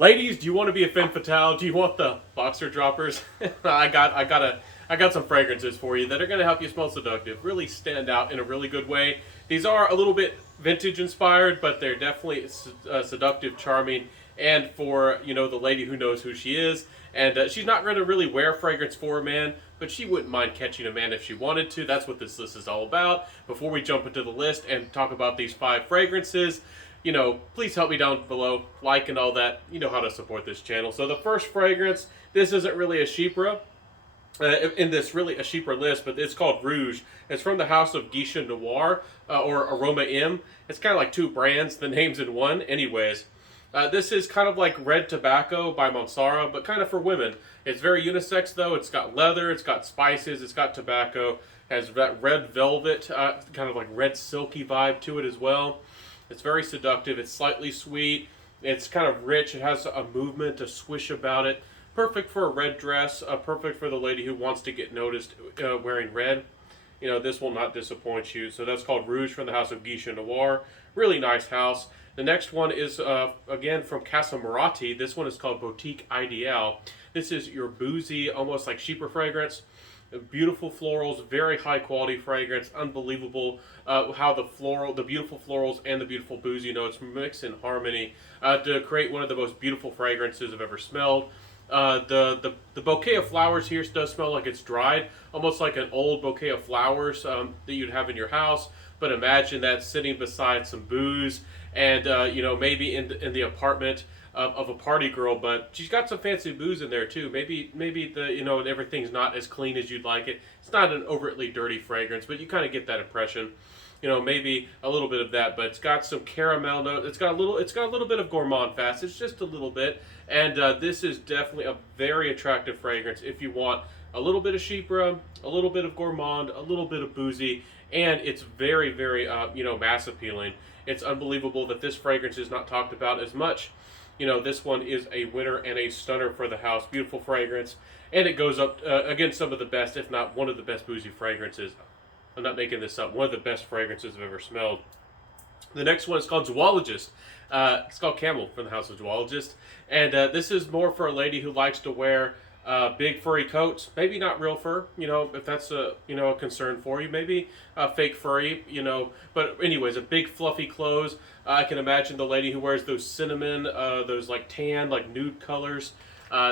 Ladies, do you want to be a femme fatale? Do you want the boxer droppers? I got some fragrances for you that are going to help you smell seductive, really stand out in a really good way. These are a little bit vintage inspired, but they're definitely seductive, charming, and for the lady who knows who she is. And she's not going to really wear fragrance for a man, but she wouldn't mind catching a man if she wanted to. That's what this list is all about. Before we jump into the list and talk about these 5 fragrances, please help me down below, like and all that. You know how to support this channel. So the first fragrance, this isn't really a Chypre, in this really a Chypre list, but it's called Rouge. It's from the house of Geisha Noir, or Aroma M. It's kind of like 2 brands, the name's in one. Anyways, this is kind of like Red Tobacco by Mansara, but kind of for women. It's very unisex though. It's got leather, it's got spices, it's got tobacco, has that red velvet, kind of like red silky vibe to it as well. It's very seductive. It's slightly sweet. It's kind of rich. It has a movement, a swish about it. Perfect for a red dress. Perfect for the lady who wants to get noticed wearing red. This will not disappoint you. So that's called Rouge from the house of Geisha Noir. Really nice house. The next one is, again, from Casa Moratti. This one is called Boutique Ideal. This is your boozy, almost like Chypre fragrance. Beautiful florals, very high quality fragrance, unbelievable how the beautiful florals and the beautiful boozy notes mix in harmony to create one of the most beautiful fragrances I've ever smelled. The bouquet of flowers here does smell like it's dried, almost like an old bouquet of flowers that you'd have in your house. But imagine that sitting beside some booze and maybe in the apartment of a party girl, but she's got some fancy booze in there too. Maybe the everything's not as clean as you'd like it. It's not an overtly dirty fragrance, but you kind of get that impression. Maybe a little bit of that, but it's got some caramel note. It's got a little bit of gourmand fast. It's just a little bit, and this is definitely a very attractive fragrance if you want a little bit of Chypre, a little bit of gourmand, a little bit of boozy, and it's very, very mass appealing. It's unbelievable that this fragrance is not talked about as much. This one is a winner and a stunner for the house. Beautiful fragrance, and it goes up against some of the best, if not one of the best boozy fragrances. I'm not making this up. One of the best fragrances I've ever smelled. The next one is called Zoologist. It's called Camel from the house of Zoologist, and this is more for a lady who likes to wear big furry coats. Maybe not real fur, if that's a concern for you. Maybe fake furry, But anyways, a big fluffy clothes. I can imagine the lady who wears those cinnamon, those like tan, like nude colors.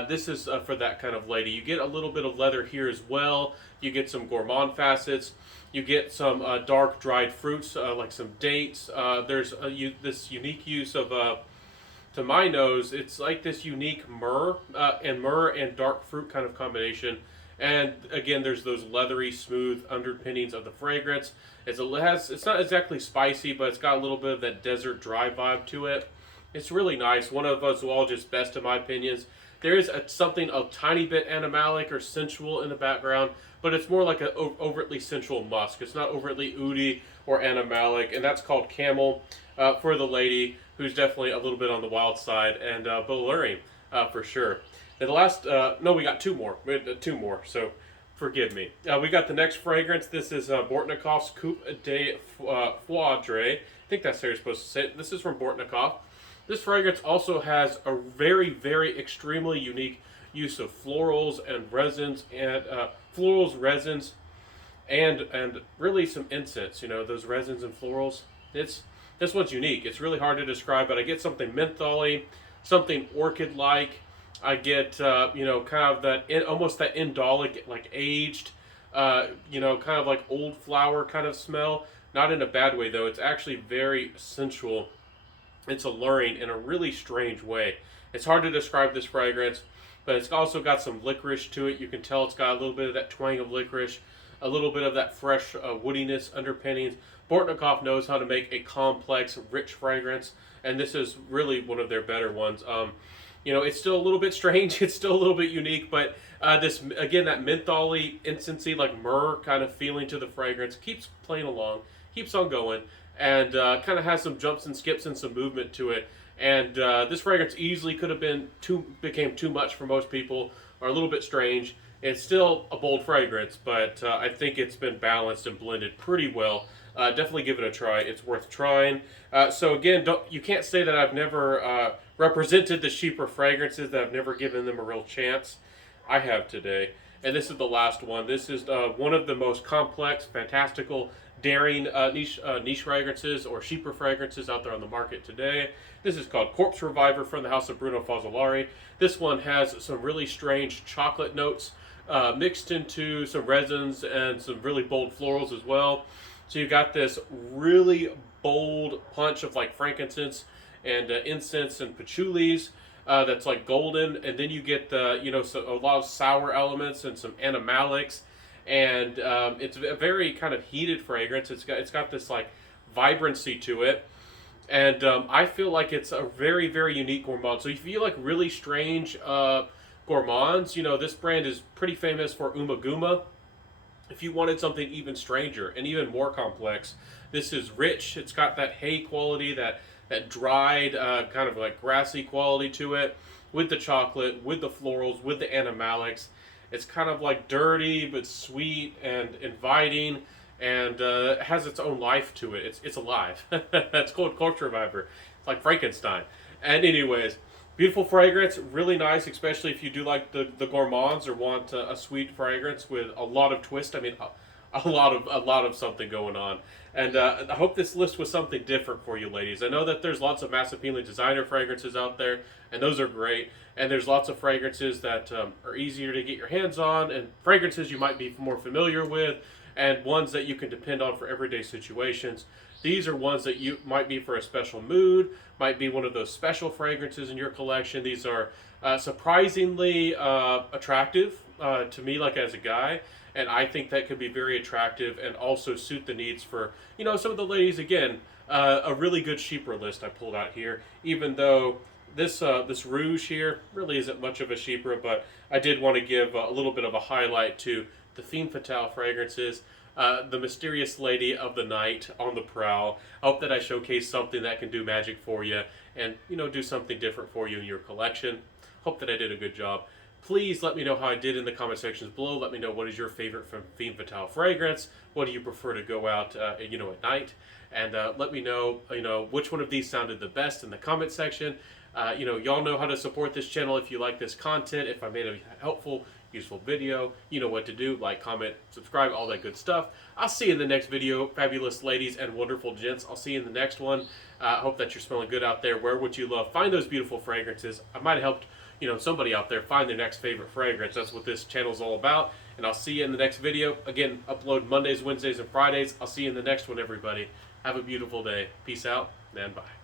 This is for that kind of lady. You get a little bit of leather here as well. You get some gourmand facets. You get some dark dried fruits, like some dates. There's this unique use of, to my nose, it's like this unique myrrh and dark fruit kind of combination. And again, there's those leathery, smooth underpinnings of the fragrance. It's not exactly spicy, but it's got a little bit of that desert dry vibe to it. It's really nice. One of Zoologist's best, in my opinions. There is something a tiny bit animalic or sensual in the background, but it's more like an overtly sensual musk. It's not overtly oudy or animalic, and that's called Camel for the lady who's definitely a little bit on the wild side and but alluring for sure. And the last, no, we got 2 more. We had 2 more, so forgive me. We got the next fragrance. This is Bortnikov's Coupe de Foudre. I think that's how you're supposed to say it. This is from Bortnikov. This fragrance also has a very, very extremely unique use of florals and resins and resins, and really some incense. Those resins and florals. This one's unique. It's really hard to describe, but I get something mentholy, something orchid-like. I get kind of that almost that indolic, like aged, kind of like old flower kind of smell. Not in a bad way though. It's actually very sensual. It's alluring in a really strange way. It's hard to describe this fragrance, but it's also got some licorice to it. You can tell it's got a little bit of that twang of licorice, a little bit of that fresh woodiness underpinnings. Bortnikov knows how to make a complex, rich fragrance, and this is really one of their better ones. It's still a little bit strange. It's still a little bit unique, but this, again, that mentholy, incensey, like myrrh kind of feeling to the fragrance keeps playing along, keeps on going, and kind of has some jumps and skips and some movement to it. And this fragrance easily could have became too much for most people, or a little bit strange. It's still a bold fragrance, but I think it's been balanced and blended pretty well definitely give it a try. It's worth trying. So again, you can't say that I've never represented the cheaper fragrances, that I've never given them a real chance. I have today. And this is the last one. This is one of the most complex, fantastical, daring niche fragrances or cheaper fragrances out there on the market today. This is called Corpse Reviver from the house of Bruno Fazzolari. This one has some really strange chocolate notes mixed into some resins and some really bold florals as well. So you got this really bold punch of like frankincense and incense and patchoulis. That's like golden, and then you get the a lot of sour elements and some animalics, and it's a very kind of heated fragrance. It's got this like vibrancy to it, and I feel like it's a very very unique gourmand. So if you like really strange gourmands, this brand is pretty famous for Umaguma. If you wanted something even stranger and even more complex, this is rich. It's got that hay quality, that dried kind of like grassy quality to it, with the chocolate, with the florals, with the animalics. It's kind of like dirty but sweet and inviting, and has its own life to it. It's alive. That's called Corpse Reviver. It's like Frankenstein. And anyways, beautiful fragrance, really nice, especially if you do like the gourmands or want a sweet fragrance with a lot of twist. I mean, a lot of something going on. And I hope this list was something different for you, ladies. I know that there's lots of mass appealing designer fragrances out there, and those are great. And there's lots of fragrances that are easier to get your hands on, and fragrances you might be more familiar with, and ones that you can depend on for everyday situations. These are ones that you might be for a special mood, might be one of those special fragrances in your collection. These are surprisingly attractive to me, like as a guy, and I think that could be very attractive and also suit the needs for some of the ladies. Again, a really good cheaper list I pulled out here, even though this rouge here really isn't much of a cheaper, but I did want to give a little bit of a highlight to the Femme Fatale fragrances. The mysterious lady of the night on the prowl. I hope that I showcase something that can do magic for you and do something different for you in your collection. Hope that I did a good job. Please let me know how I did in the comment sections below. Let me know what is your favorite Femme Fatale fragrance. What do you prefer to go out at night? And let me know which one of these sounded the best in the comment section. Y'all know how to support this channel if you like this content. If I made a helpful, useful video, you know what to do. Like, comment, subscribe, all that good stuff. I'll see you in the next video, fabulous ladies and wonderful gents. I'll see you in the next one. I hope that you're smelling good out there. Where would you love? Find those beautiful fragrances. I might have helped somebody out there find their next favorite fragrance. That's what this channel is all about. And I'll see you in the next video. Again, upload Mondays, Wednesdays, and Fridays. I'll see you in the next one, everybody. Have a beautiful day. Peace out and bye.